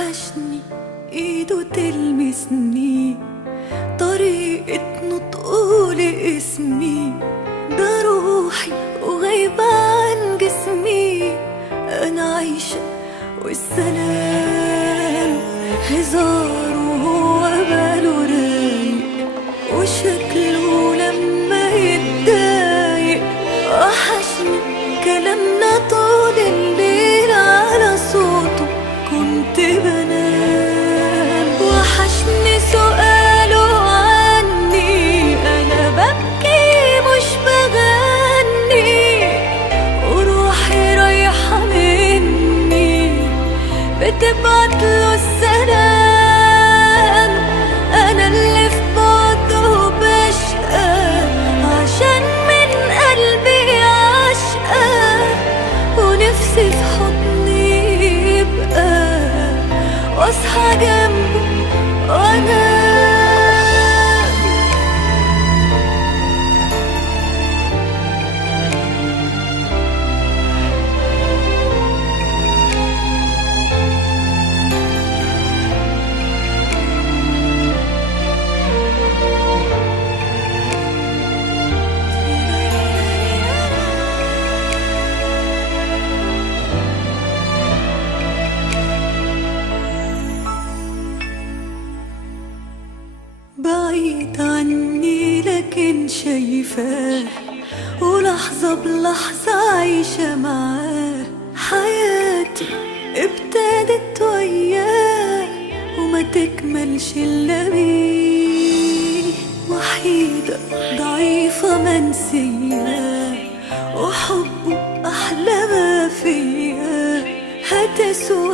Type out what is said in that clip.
وحشني ايده تلمسني، طريقة نطقه لاسمي، ده روحي وغايبة عن جسمي. انا عايشة والسلام هزار وهو باله رايق، وشكله لما يتضايق. وحشني كلامنا طول الليل على صوته كنت بنام. وحشني سؤاله عني انا ببكي مش بغني، وروحي رايحة مني بتبعتله السلام. انا اللي في بعده بشقى عشان من قلبي عشقى، ونفسي في حضني يبقى واصحى جنبه وانا بعيد عني لكن شايفاه، ولحظة بلحظة عايشة معاه. حياتي ابتدت وياه وما تكملش إلا بيه. وحيدة ضعيفة منسية، وحبه أحلى ما فيا. هتسوى